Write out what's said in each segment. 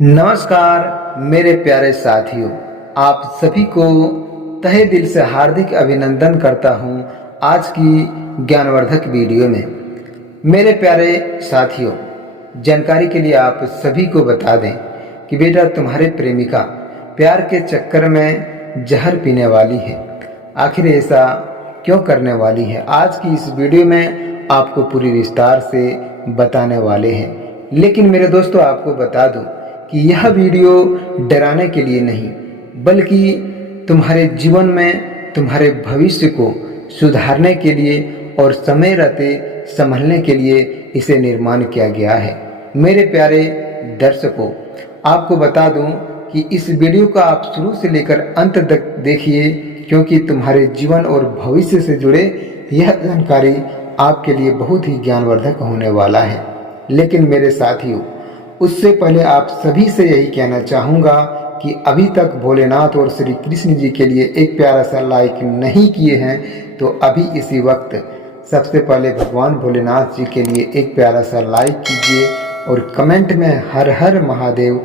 नमस्कार मेरे प्यारे साथियों, आप सभी को तहे दिल से हार्दिक अभिनंदन करता हूं आज की ज्ञानवर्धक वीडियो में। मेरे प्यारे साथियों, जानकारी के लिए आप सभी को बता दें कि बेटा तुम्हारे प्रेमिका प्यार के चक्कर में जहर पीने वाली है। आखिर ऐसा क्यों करने वाली है, आज की इस वीडियो में आपको पूरी विस्तार से बताने वाले हैं। लेकिन मेरे दोस्तों, आपको बता दूं कि यह वीडियो डराने के लिए नहीं, बल्कि तुम्हारे जीवन में तुम्हारे भविष्य को सुधारने के लिए और समय रहते संभलने के लिए इसे निर्माण किया गया है। मेरे प्यारे दर्शकों, आपको बता दूं कि इस वीडियो का आप शुरू से लेकर अंत तक देखिए, क्योंकि तुम्हारे जीवन और भविष्य से जुड़े यह जानकारी आपके लिए बहुत ही ज्ञानवर्धक होने वाला है। लेकिन मेरे साथियों, उससे पहले आप सभी से यही कहना चाहूँगा कि अभी तक भोलेनाथ और श्री कृष्ण जी के लिए एक प्यारा सा लाइक नहीं किए हैं तो अभी इसी वक्त सबसे पहले भगवान भोलेनाथ जी के लिए एक प्यारा सा लाइक कीजिए और कमेंट में हर हर महादेव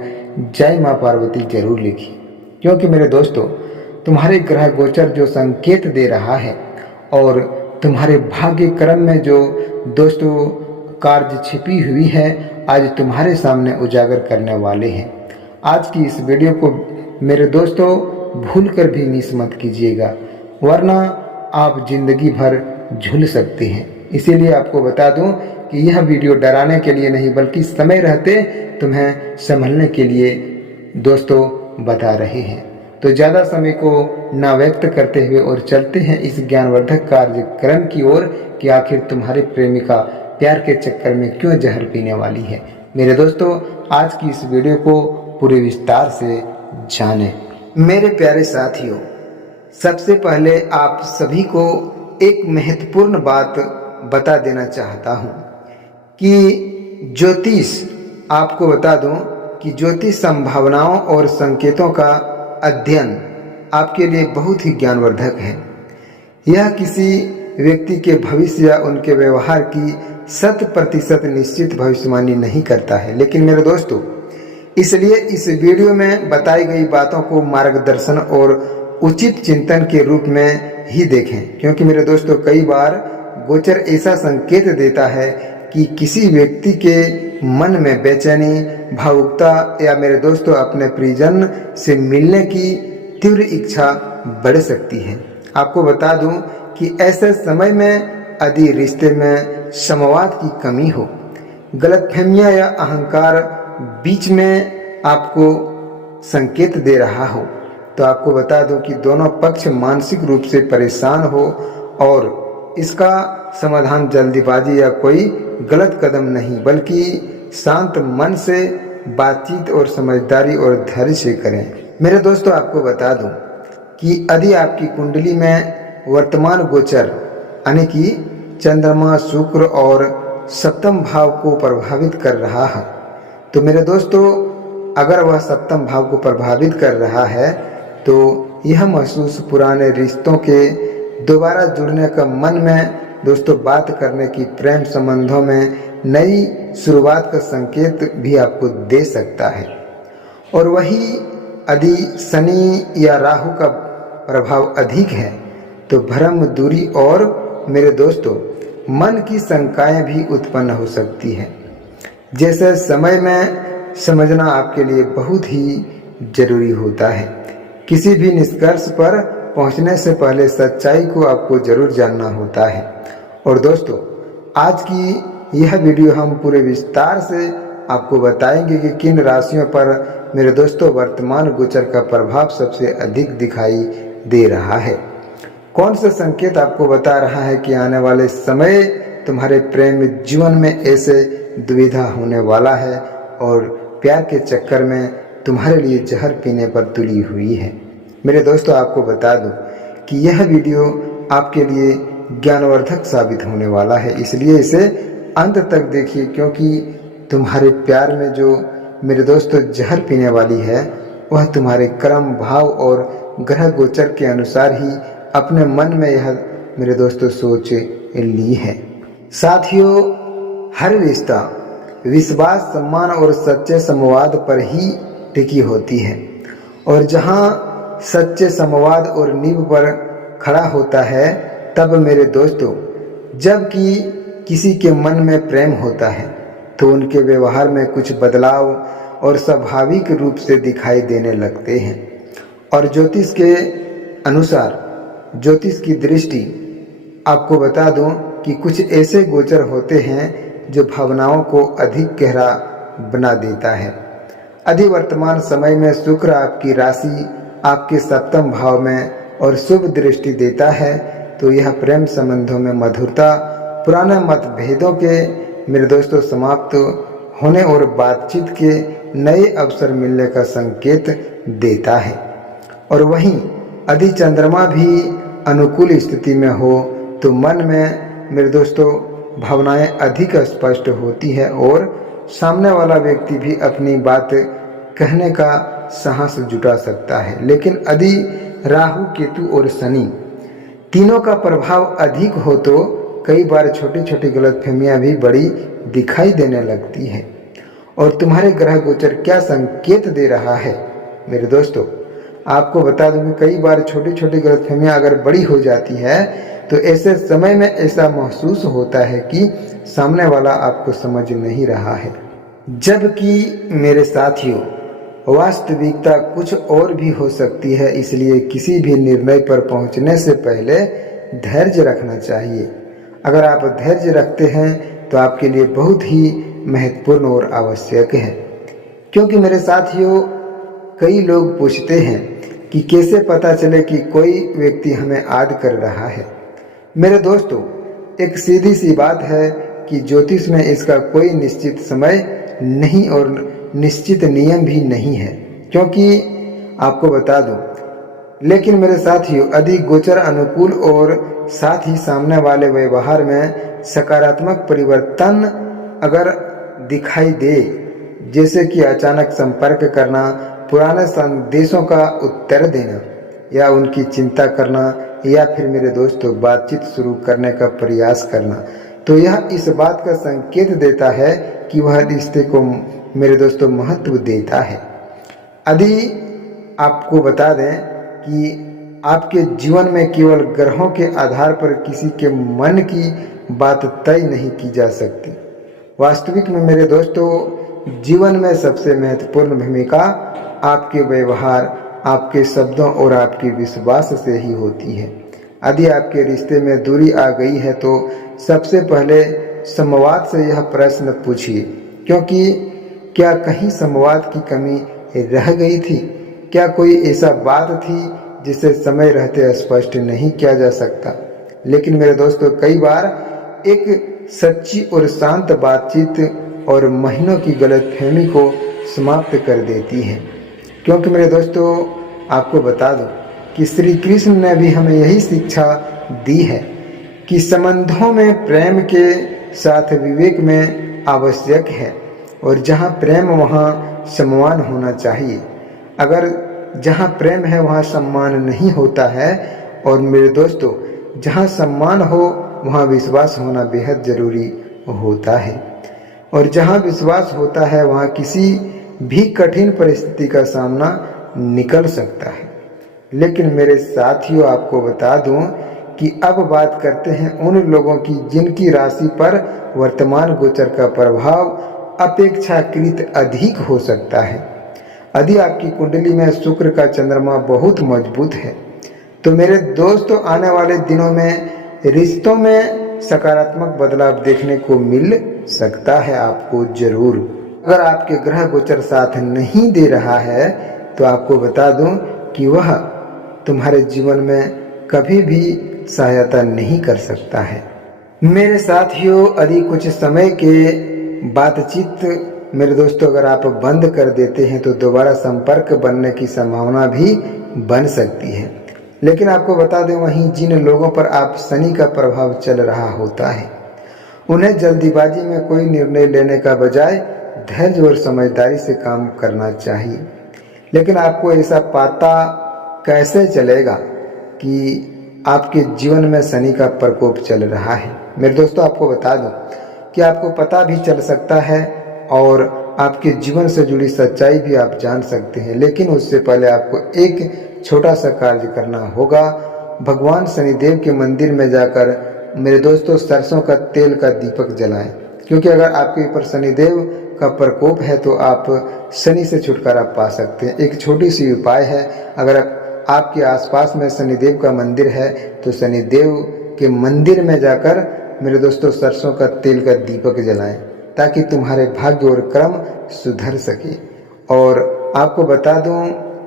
जय माँ पार्वती जरूर लिखिए। क्योंकि मेरे दोस्तों, तुम्हारे ग्रह गोचर जो संकेत दे रहा है और तुम्हारे भाग्य क्रम में जो दोस्तों कार्य छिपी हुई है, आज तुम्हारे सामने उजागर करने वाले हैं। आज की इस वीडियो को मेरे दोस्तों भूलकर भी मिस मत कीजिएगा, वरना आप जिंदगी भर झूल सकते हैं। इसीलिए आपको बता दूं कि यह वीडियो डराने के लिए नहीं, बल्कि समय रहते तुम्हें संभलने के लिए दोस्तों बता रहे हैं। तो ज़्यादा समय को ना व्यक्त करते हुए और चलते हैं इस ज्ञानवर्धक कार्यक्रम की ओर कि आखिर तुम्हारी प्रेमिका प्यार के चक्कर में क्यों जहर पीने वाली है। मेरे दोस्तों, आज की इस वीडियो को पूरे विस्तार से जानें। मेरे प्यारे साथियों, सबसे पहले आप सभी को एक महत्वपूर्ण बात बता देना चाहता हूं कि ज्योतिष, आपको बता दूं कि ज्योतिष संभावनाओं और संकेतों का अध्ययन आपके लिए बहुत ही ज्ञानवर्धक है। यह किसी व्यक्ति के भविष्य या उनके व्यवहार की 100% निश्चित भविष्यवाणी नहीं करता है। लेकिन मेरे दोस्तों, इसलिए इस वीडियो में बताई गई बातों को मार्गदर्शन और उचित चिंतन के रूप में ही देखें। क्योंकि मेरे दोस्तों, कई बार गोचर ऐसा संकेत देता है कि किसी व्यक्ति के मन में बेचैनी, भावुकता या मेरे दोस्तों अपने प्रियजन से मिलने की तीव्र इच्छा बढ़ सकती है। आपको बता दूं कि ऐसे समय में यदि रिश्ते में समवाद की कमी हो, गलतफहमियां या अहंकार बीच में आपको संकेत दे रहा हो, तो आपको बता दूं कि दोनों पक्ष मानसिक रूप से परेशान हो और इसका समाधान जल्दीबाजी या कोई गलत कदम नहीं, बल्कि शांत मन से बातचीत और समझदारी और धैर्य से करें। मेरे दोस्तों, आपको बता दूं कि यदि आपकी कुंडली में वर्तमान गोचर यानी कि चंद्रमा, शुक्र और सप्तम भाव को प्रभावित कर रहा है, तो मेरे दोस्तों अगर वह सप्तम भाव को प्रभावित कर रहा है तो यह महसूस पुराने रिश्तों के दोबारा जुड़ने का, मन में दोस्तों बात करने की, प्रेम संबंधों में नई शुरुआत का संकेत भी आपको दे सकता है। और वही यदि शनि या राहु का प्रभाव अधिक है तो भ्रम, दूरी और मेरे दोस्तों मन की शंकाएं भी उत्पन्न हो सकती है। जैसे समय में समझना आपके लिए बहुत ही जरूरी होता है। किसी भी निष्कर्ष पर पहुंचने से पहले सच्चाई को आपको जरूर जानना होता है। और दोस्तों, आज की यह वीडियो हम पूरे विस्तार से आपको बताएंगे कि किन राशियों पर मेरे दोस्तों वर्तमान गोचर का प्रभाव सबसे अधिक दिखाई दे रहा है। कौन सा संकेत आपको बता रहा है कि आने वाले समय तुम्हारे प्रेम जीवन में ऐसे दुविधा होने वाला है और प्यार के चक्कर में तुम्हारे लिए जहर पीने पर तुली हुई है। मेरे दोस्तों, आपको बता दूं कि यह वीडियो आपके लिए ज्ञानवर्धक साबित होने वाला है, इसलिए इसे अंत तक देखिए। क्योंकि तुम्हारे प्यार में जो मेरे दोस्तों जहर पीने वाली है, वह तुम्हारे कर्म, भाव और ग्रह गोचर के अनुसार ही अपने मन में यह मेरे दोस्तों सोच ली है। साथियों, हर रिश्ता विश्वास, सम्मान और सच्चे संवाद पर ही टिकी होती है। और जहाँ सच्चे संवाद और नींव पर खड़ा होता है, तब मेरे दोस्तों, जबकि किसी के मन में प्रेम होता है तो उनके व्यवहार में कुछ बदलाव और स्वाभाविक रूप से दिखाई देने लगते हैं। और ज्योतिष के अनुसार, ज्योतिष की दृष्टि आपको बता दूं कि कुछ ऐसे गोचर होते हैं जो भावनाओं को अधिक गहरा बना देता है। अभी वर्तमान समय में शुक्र आपकी राशि आपके सप्तम भाव में और शुभ दृष्टि देता है, तो यह प्रेम संबंधों में मधुरता, पुराने मतभेदों के मेरे दोस्तों समाप्त होने और बातचीत के नए अवसर मिलने का संकेत देता है। और वहीं यदि चंद्रमा भी अनुकूल स्थिति में हो तो मन में मेरे दोस्तों भावनाएं अधिक स्पष्ट होती है और सामने वाला व्यक्ति भी अपनी बात कहने का साहस जुटा सकता है। लेकिन यदि राहु, केतु और शनि तीनों का प्रभाव अधिक हो तो कई बार छोटी छोटी गलतफहमियां भी बड़ी दिखाई देने लगती है। और तुम्हारे ग्रह गोचर क्या संकेत दे रहा है मेरे दोस्तों, आपको बता दूं कि कई बार छोटी छोटी गलतफहमियां अगर बड़ी हो जाती है तो ऐसे समय में ऐसा महसूस होता है कि सामने वाला आपको समझ नहीं रहा है। जबकि मेरे साथियों, वास्तविकता कुछ और भी हो सकती है। इसलिए किसी भी निर्णय पर पहुंचने से पहले धैर्य रखना चाहिए। अगर आप धैर्य रखते हैं तो आपके लिए बहुत ही महत्वपूर्ण और आवश्यक है। क्योंकि मेरे साथियों, कई लोग पूछते हैं कि कैसे पता चले कि कोई व्यक्ति हमें याद कर रहा है। मेरे दोस्तों, एक सीधी सी बात है कि ज्योतिष में इसका कोई निश्चित समय नहीं और निश्चित नियम भी नहीं है। क्योंकि आपको बता दूं, लेकिन मेरे साथियों, यदि गोचर अनुकूल और साथ ही सामने वाले व्यवहार में सकारात्मक परिवर्तन अगर दिखाई दे, जैसे कि अचानक संपर्क करना, पुराने संदेशों का उत्तर देना या उनकी चिंता करना, या फिर मेरे दोस्तों बातचीत शुरू करने का प्रयास करना, तो यह इस बात का संकेत देता है कि वह रिश्ते को मेरे दोस्तों महत्व देता है। यदि आपको बता दें कि आपके जीवन में केवल ग्रहों के आधार पर किसी के मन की बात तय नहीं की जा सकती। वास्तविक में मेरे दोस्तों, जीवन में सबसे महत्वपूर्ण भूमिका आपके व्यवहार, आपके शब्दों और आपके विश्वास से ही होती है। यदि आपके रिश्ते में दूरी आ गई है तो सबसे पहले संवाद से यह प्रश्न पूछिए, क्योंकि क्या कहीं संवाद की कमी रह गई थी? क्या कोई ऐसा बात थी जिसे समय रहते स्पष्ट नहीं किया जा सकता? लेकिन मेरे दोस्तों, कई बार एक सच्ची और शांत बातचीत और महीनों की गलतफहमी को समाप्त कर देती है। क्योंकि मेरे दोस्तों, आपको बता दूं कि श्री कृष्ण ने भी हमें यही शिक्षा दी है कि संबंधों में प्रेम के साथ विवेक में आवश्यक है। और जहाँ प्रेम वहाँ सम्मान होना चाहिए। अगर जहाँ प्रेम है वहाँ सम्मान नहीं होता है। और मेरे दोस्तों, जहाँ सम्मान हो वहाँ विश्वास होना बेहद जरूरी होता है। और जहाँ विश्वास होता है वहाँ किसी भी कठिन परिस्थिति का सामना निकल सकता है। लेकिन मेरे साथियों, आपको बता दूं कि अब बात करते हैं उन लोगों की जिनकी राशि पर वर्तमान गोचर का प्रभाव अपेक्षाकृत अधिक हो सकता है। यदि आपकी कुंडली में शुक्र का चंद्रमा बहुत मजबूत है तो मेरे दोस्तों, आने वाले दिनों में रिश्तों में सकारात्मक बदलाव देखने को मिल सकता है आपको जरूर। अगर आपके ग्रह गोचर साथ नहीं दे रहा है तो आपको बता दूं कि वह तुम्हारे जीवन में कभी भी सहायता नहीं कर सकता है। मेरे साथियों, यदि कुछ समय के बातचीत मेरे दोस्तों अगर आप बंद कर देते हैं तो दोबारा संपर्क बनने की संभावना भी बन सकती है। लेकिन आपको बता दें, वहीं जिन लोगों पर आप शनि का प्रभाव चल रहा होता है उन्हें जल्दीबाजी में कोई निर्णय लेने का बजाय धैर्य और समझदारी से काम करना चाहिए। लेकिन आपको ऐसा पता कैसे चलेगा कि आपके जीवन में शनि का प्रकोप चल रहा है? मेरे दोस्तों, आपको बता दूं कि आपको पता भी चल सकता है और आपके जीवन से जुड़ी सच्चाई भी आप जान सकते हैं। लेकिन उससे पहले आपको एक छोटा सा कार्य करना होगा। भगवान शनिदेव के मंदिर में जाकर मेरे दोस्तों सरसों का तेल का दीपक जलाएं, क्योंकि अगर आपके ऊपर शनिदेव का प्रकोप है तो आप शनि से छुटकारा पा सकते हैं। एक छोटी सी उपाय है, अगर आपके आसपास में शनिदेव का मंदिर है तो शनिदेव के मंदिर में जाकर मेरे दोस्तों सरसों का तेल का दीपक जलाएं, ताकि तुम्हारे भाग्य और कर्म सुधर सके। और आपको बता दूं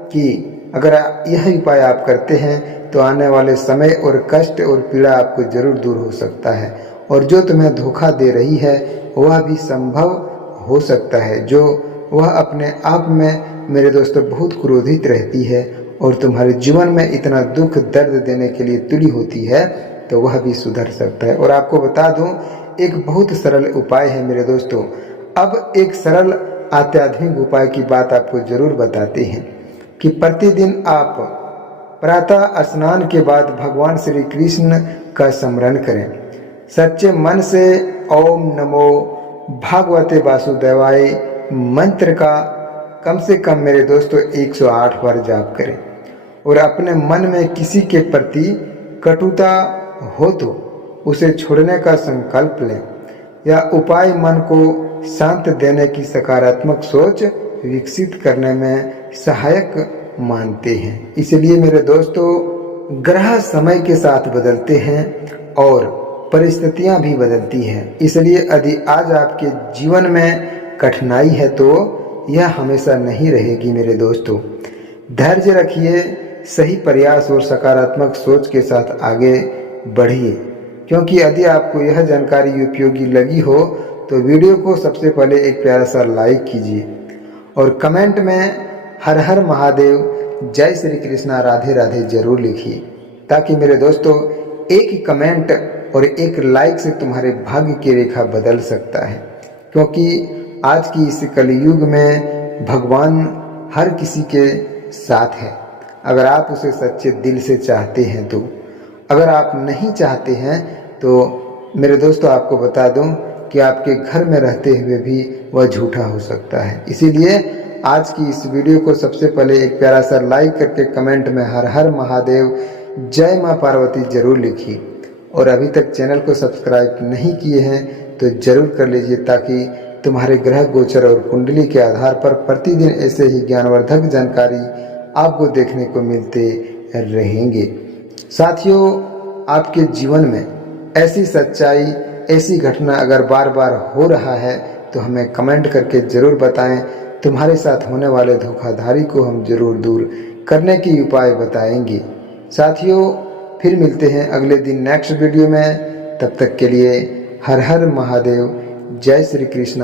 कि अगर यह उपाय आप करते हैं तो आने वाले समय और कष्ट और पीड़ा आपको जरूर दूर हो सकता है, और जो तुम्हें धोखा दे रही है वह भी संभव हो सकता है। जो वह अपने आप में मेरे दोस्तों बहुत क्रोधित रहती है और तुम्हारे जीवन में इतना दुख दर्द देने के लिए तुली होती है, तो वह भी सुधर सकता है। और आपको बता दूं एक बहुत सरल उपाय है मेरे दोस्तों। अब एक सरल अत्याधुनिक उपाय की बात आपको जरूर बताते हैं कि प्रतिदिन आप प्रातः स्नान के बाद भगवान श्री कृष्ण का स्मरण करें। सच्चे मन से ओम नमो भागवते वासुदेवाय मंत्र का कम से कम मेरे दोस्तों 108 बार जाप करें। और अपने मन में किसी के प्रति कटुता हो तो उसे छोड़ने का संकल्प लें। यह उपाय मन को शांत देने की सकारात्मक सोच विकसित करने में सहायक मानते हैं। इसलिए मेरे दोस्तों, ग्रह समय के साथ बदलते हैं और परिस्थितियां भी बदलती हैं। इसलिए यदि आज आपके जीवन में कठिनाई है तो यह हमेशा नहीं रहेगी मेरे दोस्तों। धैर्य रखिए, सही प्रयास और सकारात्मक सोच के साथ आगे बढ़िए। क्योंकि यदि आपको यह जानकारी उपयोगी लगी हो तो वीडियो को सबसे पहले एक प्यारा सा लाइक कीजिए और कमेंट में हर हर महादेव, जय श्री कृष्णा, राधे राधे जरूर लिखिए, ताकि मेरे दोस्तों एक ही कमेंट और एक लाइक से तुम्हारे भाग्य की रेखा बदल सकता है। क्योंकि आज की इस कलयुग में भगवान हर किसी के साथ है, अगर आप उसे सच्चे दिल से चाहते हैं तो। अगर आप नहीं चाहते हैं तो मेरे दोस्तों आपको बता दूं कि आपके घर में रहते हुए भी वह झूठा हो सकता है। इसीलिए आज की इस वीडियो को सबसे पहले एक प्यारा सा लाइक करके कमेंट में हर हर महादेव, जय माँ पार्वती जरूर लिखिए। और अभी तक चैनल को सब्सक्राइब नहीं किए हैं तो जरूर कर लीजिए, ताकि तुम्हारे ग्रह गोचर और कुंडली के आधार पर प्रतिदिन ऐसे ही ज्ञानवर्धक जानकारी आपको देखने को मिलते रहेंगे। साथियों, आपके जीवन में ऐसी सच्चाई, ऐसी घटना अगर बार बार हो रहा है तो हमें कमेंट करके ज़रूर बताएं। तुम्हारे साथ होने वाले धोखाधड़ी को हम जरूर दूर करने की उपाय बताएंगे। साथियों, फिर मिलते हैं अगले दिन नेक्स्ट वीडियो में। तब तक के लिए हर हर महादेव, जय श्री कृष्णा।